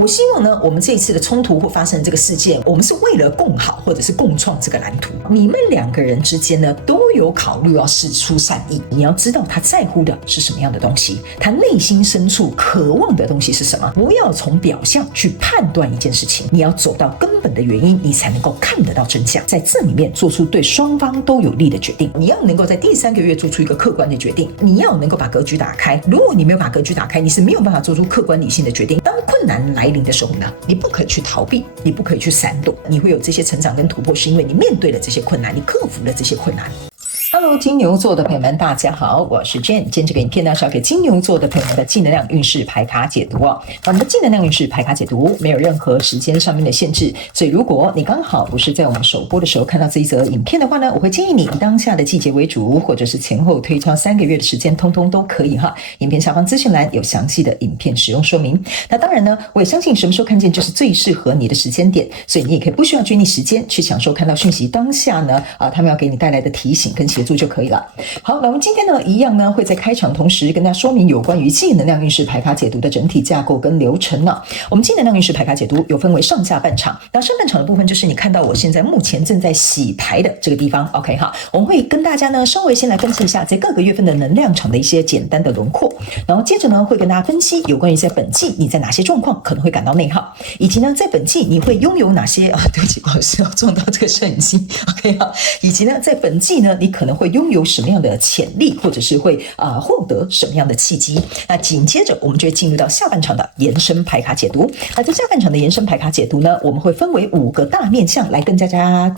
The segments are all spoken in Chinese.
我希望呢，我们这一次的冲突或发生的这个事件，我们是为了共好或者是共创这个蓝图。你们两个人之间呢，都有考虑要释出善意。你要知道他在乎的是什么样的东西，他内心深处渴望的东西是什么。不要从表象去判断一件事情，你要走到根本的原因，你才能够看得到真相，在这里面做出对双方都有利的决定。你要能够在第3个月做出一个客观的决定，你要能够把格局打开。如果你没有把格局打开，你是没有办法做出客观理性的决定。当困难来临的时候呢，你不可以去逃避，你不可以去闪躲，你会有这些成长跟突破，是因为你面对了这些困难，你克服了这些困难。Hello， 金牛座的朋友们，大家好，我是 Jane。今天这个影片呢是要给金牛座的朋友们的正能量运势牌卡解读哦。那我们的正能量运势牌卡解读没有任何时间上面的限制，所以如果你刚好不是在我们首播的时候看到这一则影片的话呢，我会建议你以当下的季节为主，或者是前后推敲3个月的时间，通通都可以哈。影片下方资讯栏有详细的影片使用说明。那当然呢，我也相信什么时候看见就是最适合你的时间点，所以你也可以不需要拘泥时间去享受看到讯息当下呢他们要给你带来的提醒跟协助就可以了。好，那我们今天呢一样呢会在开场同时跟大家说明有关于既能量运势牌卡解读的整体架构跟流程呢。我们既能量运势牌卡解读有分为上下半场，那上半场的部分就是你看到我现在目前正在洗牌的这个地方 OK 哈，我们会跟大家呢稍微先来分析一下在各个月份的能量场的一些简单的轮廓，然后接着呢会跟大家分析有关于在本季你在哪些状况可能会感到内耗，以及呢在本季你会拥有哪些对不起，我是要撞到这个摄影机 OK 哈，以及呢在本季呢你可能会拥有什么样的潜力，或者是会获得什么样的契机。那紧接着我们就会进入到下半场的延伸牌卡解读。那在下半场的延伸牌卡解读呢，我们会分为5个大面向来跟大家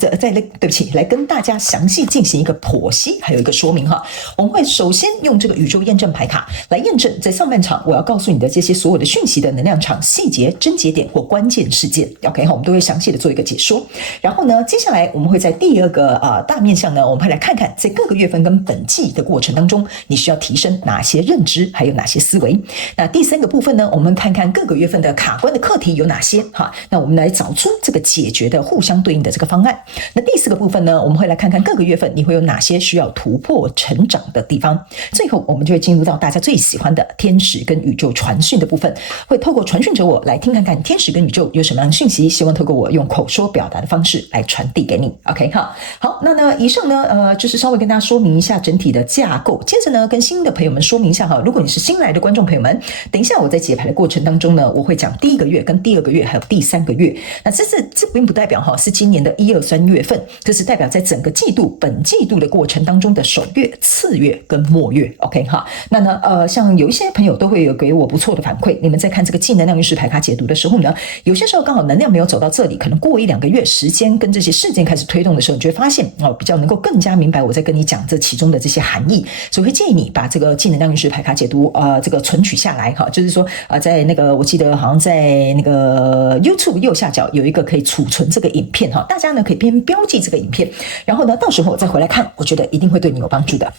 来跟大家详细进行一个剖析，还有一个说明哈。我们会首先用这个宇宙验证牌卡来验证在上半场我要告诉你的这些所有的讯息的能量场细节、症结点或关键事件 OK 我们都会详细的做一个解说。然后呢接下来我们会在第2个大面向呢，我们会来看看在各个月份跟本季的过程当中你需要提升哪些认知还有哪些思维。那第3个部分呢，我们看看各个月份的卡关的课题有哪些哈，那我们来找出这个解决的互相对应的这个方案。那第4个部分呢，我们会来看看各个月份你会有哪些需要突破成长的地方。最后我们就会进入到大家最喜欢的天使跟宇宙传讯的部分，会透过传讯者我来听看看天使跟宇宙有什么样的讯息，希望透过我用口说表达的方式来传递给你 OK 哈。好，那呢以上呢就是稍微跟大家说明一下整体的架构，接着呢跟新的朋友们说明一下哈，如果你是新来的观众朋友们，等一下我在解牌的过程当中呢，我会讲第1个月跟第2个月还有第3个月。那这并不代表哈是今年的1、2、3月份，这是代表在整个季度本季度的过程当中的首月、次月跟末月 OK 哈。那呢像有一些朋友都会有给我不错的反馈，你们在看这个既能量运势牌卡解读的时候呢，有些时候刚好能量没有走到这里，可能过1、2个月时间跟这些事件开始推动的时候，你就会发现比较能够更加明白我在跟你讲这其中的这些含义，所以会建议你把这个既能量运势牌卡解读这个存取下来哈，就是说在那个我记得好像在那个 YouTube 右下角有一个可以储存这个影片哈，大家呢可以边标记这个影片，然后呢到时候我再回来看，我觉得一定会对你有帮助的。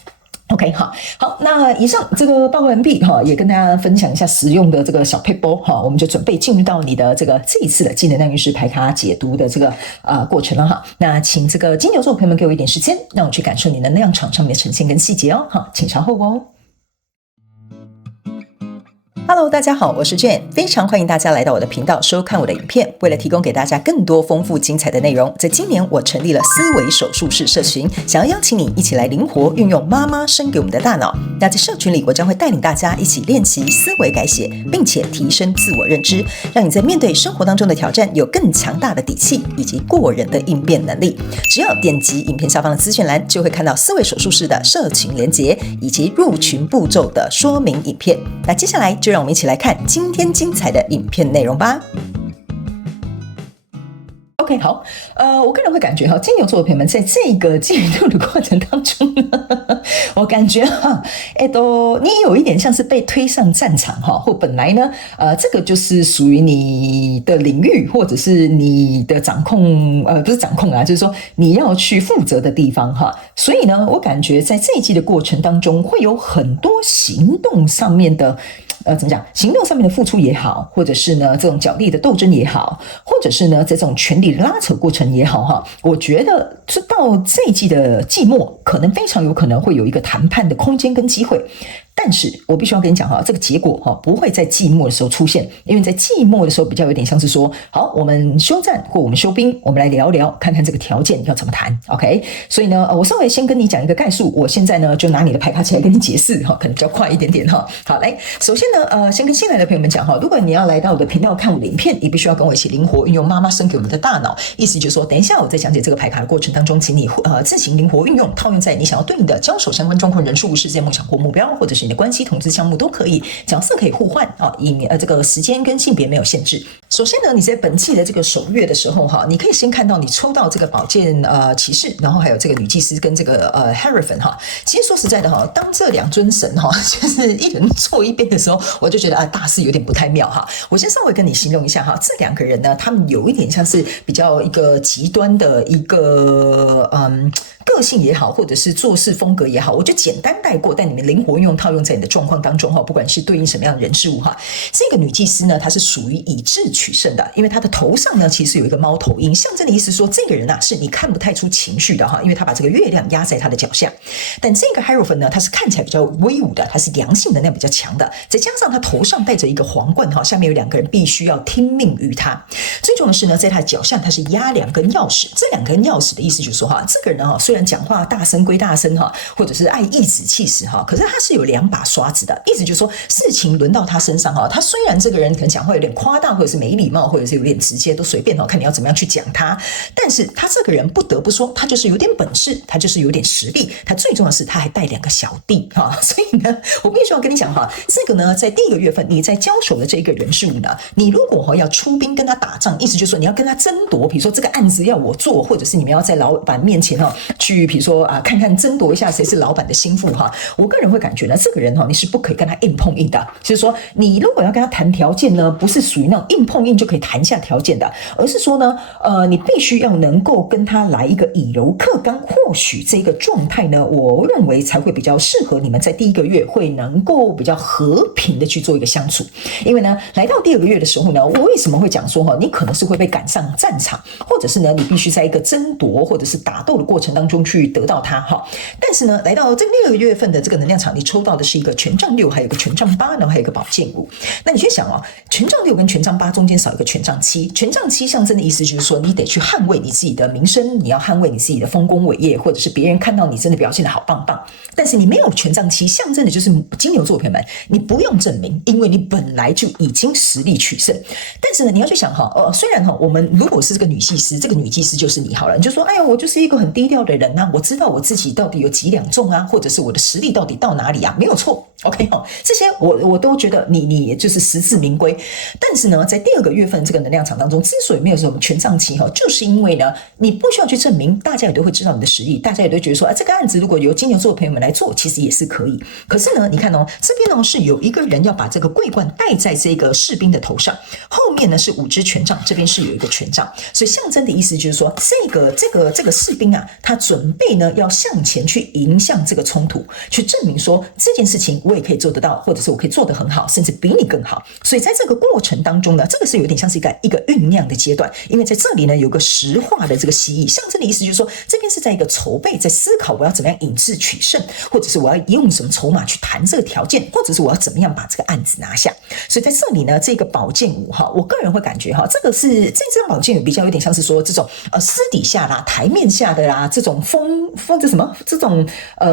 OK 好，那以上这个报告完毕哈，也跟大家分享一下实用的这个小撇步哈，我们就准备进入到你的这一次的既能量运势牌卡解读的这个过程了哈。那请这个金牛座朋友们给我一点时间，让我去感受你的能量场上面的呈现跟细节哦，好，请稍后哦。Hello， 大家好，我是 Jane， 非常欢迎大家来到我的频道收看我的影片。为了提供给大家更多丰富精彩的内容，在今年我成立了思维手术室社群，想要邀请你一起来灵活运用妈妈生给我们的大脑。那在社群里，我将会带领大家一起练习思维改写，并且提升自我认知，让你在面对生活当中的挑战有更强大的底气以及过人的应变能力。只要点击影片下方的资讯栏，就会看到思维手术室的社群连结以及入群步骤的说明影片。那接下来就让我们一起来看今天精彩的影片内容吧。OK 好，我个人会感觉哈，金牛座的朋友们在这个季度的过程当中呢，我感觉哈，你有一点像是被推上战场哈，或本来呢，这个就是属于你的领域，或者是你的掌控，不是掌控啊，就是说你要去负责的地方哈。所以呢，我感觉在这一季的过程当中，会有很多行动上面的。怎么讲？行动上面的付出也好，或者是呢这种角力的斗争也好，或者是呢这种权力的拉扯过程也好哈，我觉得到这一季的季末，可能非常有可能会有一个谈判的空间跟机会。但是我必须要跟你讲哈，这个结果哈不会在季末的时候出现，因为在季末的时候比较有点像是说，好，我们休战或我们休兵，我们来聊聊，看看这个条件要怎么谈 ，OK？ 所以呢，我稍微先跟你讲一个概述，我现在呢就拿你的牌卡起来跟你解释哈，可能比较快一点点哈。好，来，首先呢，先跟新来的朋友们讲哈，如果你要来到我的频道看我的影片，你必须要跟我一起灵活运用妈妈生给我们的大脑，意思就是说，等一下我在讲解这个牌卡的过程当中，请你自行灵活运用，套用在你想要对应的交手相关状况、人数、事件、梦想或目标，或者是你的关系、投资项目都可以，角色可以互换啊，以免这个时间跟性别没有限制。首先呢，你在本季的这个首月的时候哈，你可以先看到你抽到这个宝剑骑士，然后还有这个女祭司跟这个Hierophant 哈。其实说实在的哈，当这两尊神哈就是一人坐一边的时候，我就觉得大事有点不太妙哈。我先稍微跟你形容一下哈，这两个人呢，他们有一点像是比较一个极端的一个个性也好，或者是做事风格也好，我就简单带过，但你们灵活用套用在你的状况当中哈，不管是对应什么样的人事物哈。这个女祭司呢，她是属于以智取胜的，因为她的头上呢其实有一个猫头鹰，象征的意思说这个人是你看不太出情绪的哈，因为她把这个月亮压在她的脚下。但这个 Hierophant 呢，她是看起来比较威武的，她是阳性能量比较强的，再加上她头上戴着一个皇冠哈，下面有两个人必须要听命于她。最重要的是呢，在她的脚下她是压两根钥匙，这两根钥匙的意思就是说哈，这个人呢虽然讲话大声归大声哈，或者是爱颐指气使哈，可是他是有两把刷子的，意思就是说事情轮到他身上哈，他虽然这个人可能讲话有点夸大，或者是没礼貌，或者是有点直接，都随便看你要怎么样去讲他，但是他这个人不得不说，他就是有点本事，他就是有点实力，他最重要的是他还带两个小弟哈，所以呢，我必须要跟你讲哈，这个呢，在第一个月份你在交手的这一个人事物呢，你如果要出兵跟他打仗，意思就是说你要跟他争夺，比如说这个案子要我做，或者是你们要在老板面前去，比如说看看争夺一下谁是老板的心腹哈。我个人会感觉呢，这个人你是不可以跟他硬碰硬的，就是说你如果要跟他谈条件呢，不是属于那种硬碰硬就可以谈下条件的，而是说呢，你必须要能够跟他来一个以柔克刚，或许这个状态呢，我认为才会比较适合你们在第一个月会能够比较和平的去做一个相处。因为呢，来到第二个月的时候呢，我为什么会讲说你可能是会被赶上战场，或者是呢，你必须在一个争夺或者是打斗的过程当中去得到它哈。但是呢，来到这6个月份的这个能量场，你抽到的是一个权杖6，还有一个权杖8，然后还有一个宝剑5。那你去想权杖6跟权杖8中间少一个权杖7，权杖7象征的意思就是说，你得去捍卫你自己的名声，你要捍卫你自己的丰功伟业，或者是别人看到你真的表现得好棒棒。但是你没有权杖7，象征的就是金牛座朋友们，你不用证明，因为你本来就已经实力取胜。但是呢，你要去想虽然我们如果是这个女祭司，这个女祭司就是你好了，你就说，哎呀，我就是一个很低调的人啊，我知道我自己到底有几两重啊，或者是我的实力到底到哪里啊，没有错。OK 这些我都觉得你就是实至名归。但是呢，在第二个月份这个能量场当中，之所以没有什么权杖7就是因为呢，你不需要去证明，大家也都会知道你的实力，大家也都觉得说，这个案子如果由金牛座的朋友们来做，其实也是可以。可是呢，你看这边呢是有一个人要把这个桂冠戴在这个士兵的头上，后面呢是5支权杖，这边是有一个权杖，所以象征的意思就是说，这个士兵啊，他准备呢要向前去迎向这个冲突，去证明说这件事情我也可以做得到，或者是我可以做得很好，甚至比你更好。所以在这个过程当中呢，这个是有点像是一个酝酿的阶段，因为在这里呢有个实化的这个蜥蜴，象征的意思就是说，这边是在一个筹备，在思考我要怎么样引智取胜，或者是我要用什么筹码去谈这个条件，或者是我要怎么样把这个案子拿下。所以在这里呢，这个宝剑5我个人会感觉这个是这张宝剑5比较有点像是说这种私底下啦、台面下的啦，这种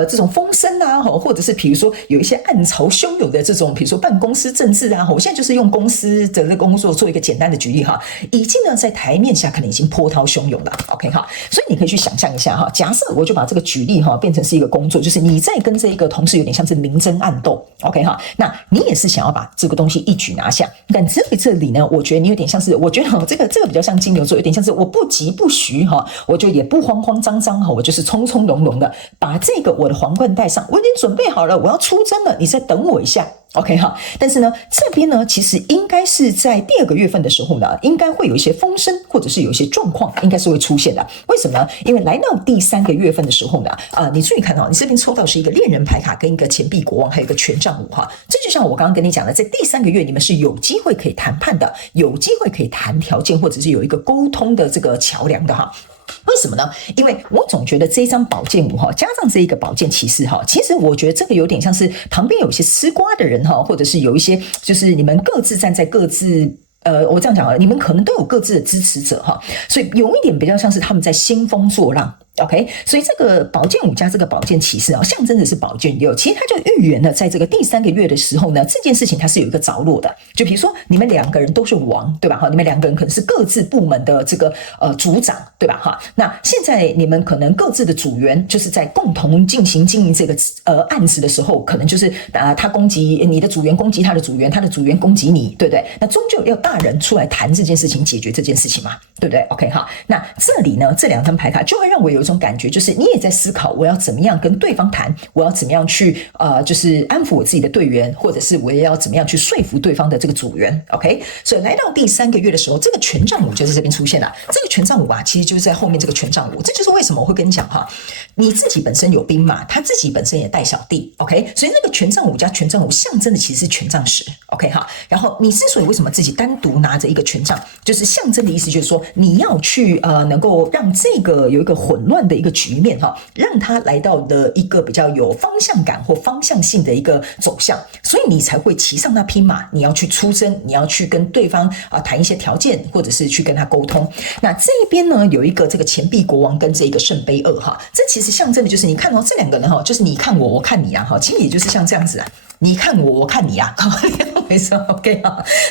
这种风声啊，或者是比如说有一些暗潮汹涌的这种，比如说办公室政治啊，我现在就是用公司的这个工作做一个简单的举例已经呢在台面下可能已经波涛汹涌了 ，OK 所以你可以去想象一下假设我就把这个举例变成是一个工作，就是你在跟这个同事有点像是明争暗斗 ，OK 那你也是想要把这个东西一举拿下，但这里呢，我觉得你有点像是，我觉得这个比较像金牛座，有点像是我不急不徐我就也不慌慌张张我就是从从容容的把这个我的皇冠戴上，我已经准备好了，我要出征了，你再等我一下。OK 但是呢，这边呢，其实应该是在第2个月份的时候呢，应该会有一些风声，或者是有一些状况，应该是会出现的。为什么呢？因为来到第3个月份的时候呢，你注意看你这边抽到是一个恋人牌卡，跟一个钱币国王，还有一个权杖5这就像我刚刚跟你讲的，在第3个月你们是有机会可以谈判的，有机会可以谈条件，或者是有一个沟通的这个桥梁的为什么呢？因为我总觉得这一张宝剑五加上这一个宝剑骑士其实我觉得这个有点像是旁边有一些吃瓜的人或者是有一些就是你们各自站在各自我这样讲你们可能都有各自的支持者所以有一点比较像是他们在兴风作浪。OK， 所以这个宝剑五加这个宝剑骑士象征的是宝剑六，其实它就预言了在这个第3个月的时候呢，这件事情它是有一个着落的。就比如说你们2个人都是王，对吧？你们2个人可能是各自部门的这个组长，对吧？那现在你们可能各自的组员就是在共同经营这个案子的时候，可能就是他攻击你的组员，攻击他的组员，他的组员攻击你，对不对？那终究要大人出来谈这件事情，解决这件事情嘛，对不对 ？OK 那这里呢，这2张牌卡就会让我有一种感觉，就是你也在思考我要怎么样跟对方谈，我要怎么样去就是安抚我自己的队员，或者是我也要怎么样去说服对方的这个组员。OK， 所以来到第3个月的时候，这个权杖五就在这边出现了。这个权杖五其实就是在后面这个权杖五，这就是为什么我会跟你讲你自己本身有兵马，他自己本身也带小弟。OK， 所以那个权杖五加权杖五象征的其实是权杖10。OK 然后你之所以为什么自己单独拿着一个权杖，就是象征的意思就是说你要去能够让这个有一个混乱的一个局面让它来到的一个比较有方向感或方向性的一个走向，所以你才会骑上那匹马，你要去出征，你要去跟对方谈一些条件，或者是去跟他沟通。那这边呢有一个这个钱币国王跟这个圣杯2这其实象征的就是你看这2个人就是你看我，我看你其实也就是像这样子你看我，我看你没错 OK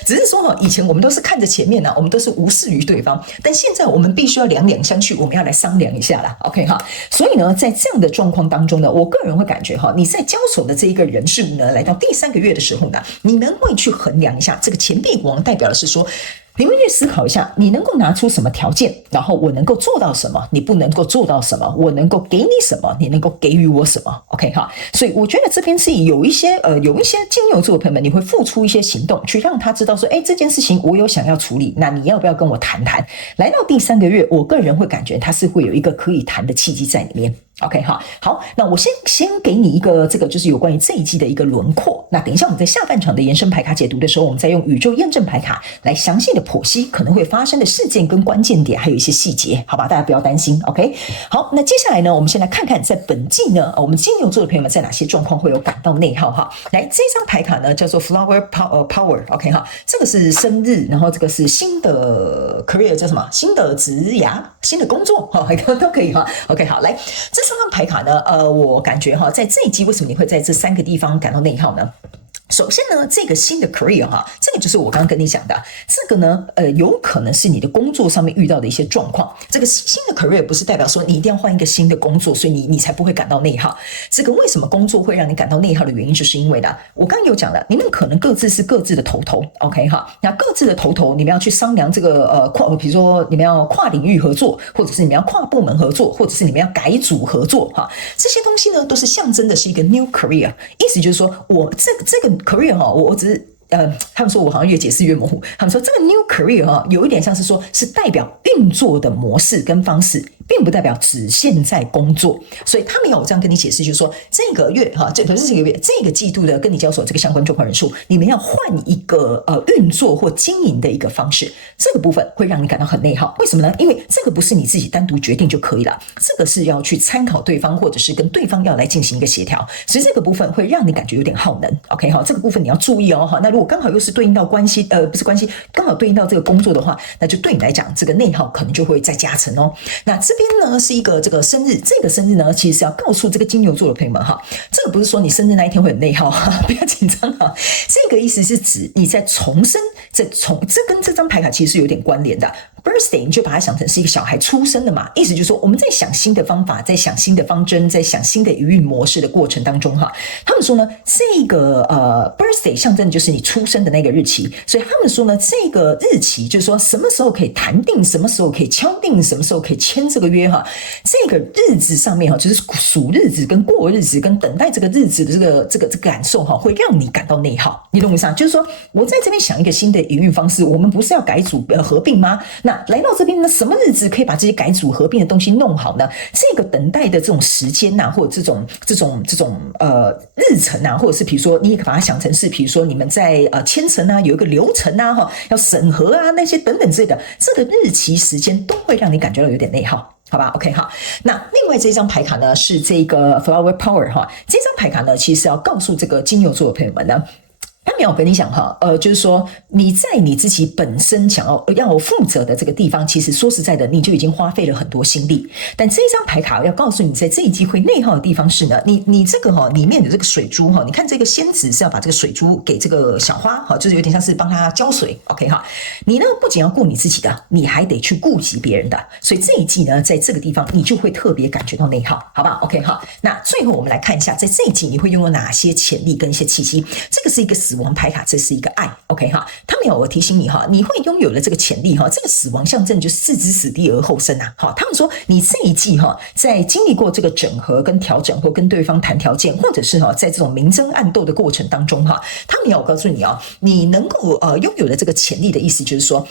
只是说以前我们都是看着前面我们都是无视于对方，但现在我们必须要两两相觑，我们要来商量一下啦 OK 所以呢在这样的状况当中呢，我个人会感觉你在交手的这一个人事物呢，来到第3个月的时候呢，你们会去衡量一下这个钱币国王代表的是说，你们去思考一下，你能够拿出什么条件，然后我能够做到什么，你不能够做到什么，我能够给你什么，你能够给予我什么 OK 所以我觉得这边是有一些金牛座的朋友们，你会付出一些行动去让他知道说，这件事情我有想要处理，那你要不要跟我谈谈。来到第3个月，我个人会感觉他是会有一个可以谈的契机在里面。OK 好，那我先给你一个这个就是有关于这一季的一个轮廓。那等一下我们在下半场的延伸牌卡解读的时候，我们再用宇宙验证牌卡来详细的剖析可能会发生的事件跟关键点，还有一些细节，好吧？大家不要担心 OK。好，那接下来呢，我们先来看看在本季呢，我们金牛座的朋友们在哪些状况会有感到内耗来，这张牌卡呢叫做 Flower Power OK 这个是生日，然后这个是新的 career 叫什么？新的职涯、新的工作都可以OK 好，来这3张牌卡呢，我感觉在这一季为什么你会在这3个地方感到内耗呢？首先呢，这个新的 career 这个就是我刚刚跟你讲的，这个呢，有可能是你的工作上面遇到的一些状况。这个新的 career 不是代表说你一定要换一个新的工作，所以你才不会感到内耗。这个为什么工作会让你感到内耗的原因，就是因为呢，我刚刚有讲的，你们可能各自是各自的头头 ，OK 那各自的头头，你们要去商量这个比如说你们要跨领域合作，或者是你们要跨部门合作，或者是你们要改组合作这些东西呢，都是象征的是一个 new career， 意思就是说我这个career 我只是他们说我好像越解释越模糊。他们说这个 new career 有一点像是说是代表运作的模式跟方式，并不代表只限在工作。所以他们有这样跟你解释，就是说这个月这不是这个月，这个季度的跟你交手这个相关状况人数，你们要换一个运作或经营的一个方式，这个部分会让你感到很内耗。为什么呢？因为这个不是你自己单独决定就可以了，这个是要去参考对方，或者是跟对方要来进行一个协调，所以这个部分会让你感觉有点耗能。OK 这个部分你要注意那如果刚好又是对应到关系不是关系，刚好对应到这个工作的话，那就对你来讲这个内耗可能就会再加成那这边呢是一个这个生日，这个生日呢其实是要告诉这个金牛座的朋友们这个不是说你生日那一天会很内耗不要紧张这个意思是指你在重生，这跟这张牌卡其实是有点关联的。Birthday 你就把它想成是一个小孩出生的嘛，意思就是说我们在想新的方法，在想新的方针，在想新的营运模式的过程当中他们说呢，这个birthday 象征的就是你出生的那个日期，所以他们说呢，这个日期就是说什么时候可以谈定，什么时候可以敲定，什么时候可以签这个约这个日子上面就是数日子跟过日子跟等待这个日子的这个感受会让你感到内耗。你懂我意思啊？就是说我在这边想一个新的营运方式，我们不是要改组合并吗？那来到这边呢，什么日子可以把这些改组合并的东西弄好呢？这个等待的这种时间或者这种日程或者是比如说你也可以把它想成是比如说你们在签呈有一个流程要审核那些等等之类的，这个日期时间都会让你感觉到有点内耗。好吧 ，OK 哈。那另外这张牌卡呢是这个 Flower Power 哈，这张牌卡呢其实要告诉这个金牛座的朋友们呢。他没有跟你讲哈，就是说你在你自己本身想要负责的这个地方，其实说实在的，你就已经花费了很多心力。但这一张牌卡要告诉你，在这一季会内耗的地方是呢，你这个里面的这个水珠哈，你看这个仙子是要把这个水珠给这个小花哈，就是有点像是帮它浇水 ，OK 哈。你呢不仅要顾你自己的，你还得去顾及别人的，所以这一季呢，在这个地方你就会特别感觉到内耗，好吧 ？OK 哈。那最后我们来看一下，在这一季你会拥有哪些潜力跟一些契机？这个是一个死亡牌卡，这是一个爱 ，OK 哈。他们有我提醒你哈，你会拥有了这个潜力哈，这个死亡象征就是置之死地而后生啊。好，他们说你这一季哈，在经历过这个整合跟调整，或跟对方谈条件，或者是在这种明争暗斗的过程当中哈，他们要我告诉你你能够拥有的这个潜力的意思就是说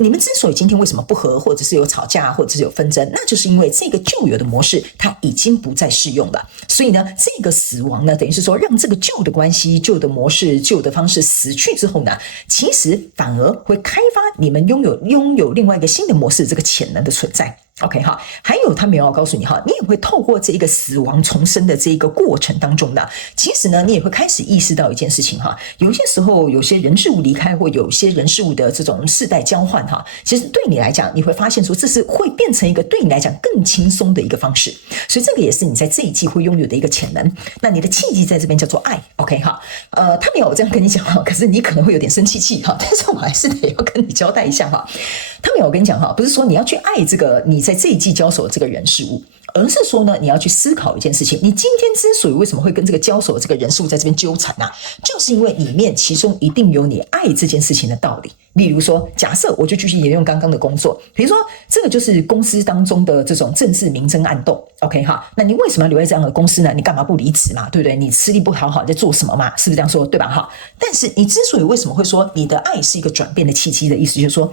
你们之所以今天为什么不和，或者是有吵架，或者是有纷争，那就是因为这个旧有的模式它已经不再适用了。所以呢，这个死亡呢，等于是说让这个旧的关系、旧的模式、旧的方式死去之后呢，其实反而会开发你们拥有另外一个新的模式这个潜能的存在。OK 哈，还有他们要告诉你哈，你也会透过这个死亡重生的这个过程当中呢，其实呢，你也会开始意识到一件事情哈，有些时候有些人事物离开，或有些人事物的这种世代交换哈，其实对你来讲，你会发现说这是会变成一个对你来讲更轻松的一个方式，所以这个也是你在这一季会拥有的一个潜能。那你的契机在这边叫做爱 ，OK 哈，他没有这样跟你讲哈，可是你可能会有点生气哈，但是我还是得要跟你交代一下哈，他没有跟你讲哈，不是说你要去爱这个你在这一季交手的这个人事物，而是说呢，你要去思考一件事情，你今天之所以为什么会跟这个交手的这个人事物在这边纠缠啊，就是因为里面其中一定有你爱这件事情的道理。例如说，假设我就继续沿用刚刚的工作，比如说这个就是公司当中的这种政治明争暗斗 ，OK 哈，那你为什么要留在这样的公司呢？你干嘛不离职嘛，对不对？你吃力不讨好在做什么嘛？是不是这样说，对吧哈？但是你之所以为什么会说你的爱是一个转变的契机的意思，就是说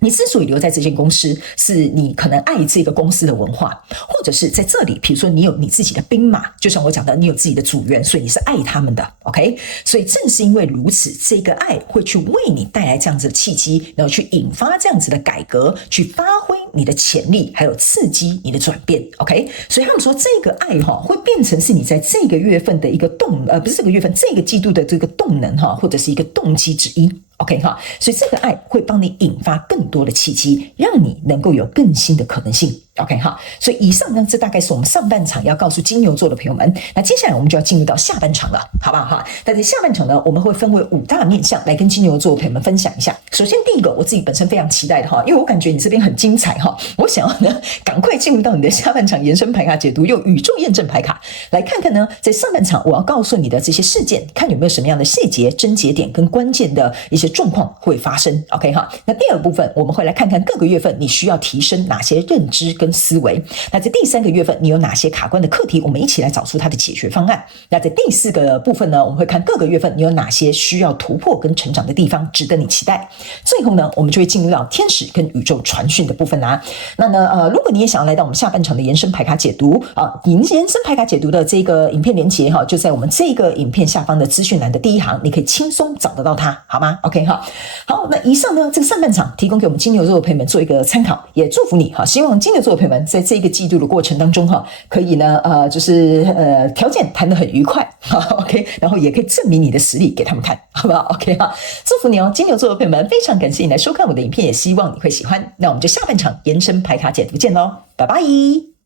你之所以留在这间公司，是你可能爱这个公司的文化，或者是在这里，比如说你有你自己的兵马，就像我讲的，你有自己的组员，所以你是爱他们的 ，OK？ 所以正是因为如此，这个爱会去为你带来这样子的契机，然后去引发这样子的改革，去发挥你的潜力，还有刺激你的转变 ，OK？ 所以他们说这个爱会变成是你在这个月份的一个不是这个月份，这个季度的这个动能或者是一个动机之一。OK 哈，所以这个爱会帮你引发更多的契机，让你能够有更新的可能性。OK 哈，所以以上呢，这大概是我们上半场要告诉金牛座的朋友们。那接下来我们就要进入到下半场了，好不好哈？但是下半场呢，我们会分为5大面向来跟金牛座的朋友们分享一下。首先第一个，我自己本身非常期待的哈，因为我感觉你这边很精彩哈，我想要呢赶快进入到你的下半场延伸牌卡解读，用宇宙验证牌卡来看看呢，在上半场我要告诉你的这些事件，看有没有什么样的细节、症结点跟关键的一些状况会发生 ，OK 哈。那第2部分我们会来看看各个月份你需要提升哪些认知跟思维。那在第3个月份你有哪些卡关的课题，我们一起来找出它的解决方案。那在第4个部分呢，我们会看各个月份你有哪些需要突破跟成长的地方，值得你期待。最后呢，我们就会进入到天使跟宇宙传讯的部分啦。那呢，如果你也想要来到我们下半场的延伸牌卡解读延伸牌卡解读的这个影片连结就在我们这个影片下方的资讯栏的第1行，你可以轻松找得到它，好吗 ？OK 哈。好，那以上呢，这个上半场提供给我们金牛座的朋友们做一个参考，也祝福你哈。希望金牛座的朋友们在这个季度的过程当中可以呢就是条件谈得很愉快，OK， 然后也可以证明你的实力给他们看，好不好 ？OK 哈，祝福你哦，金牛座的朋友们，非常感谢你来收看我的影片，也希望你会喜欢。那我们就下半场延伸牌卡解读见喽，拜拜。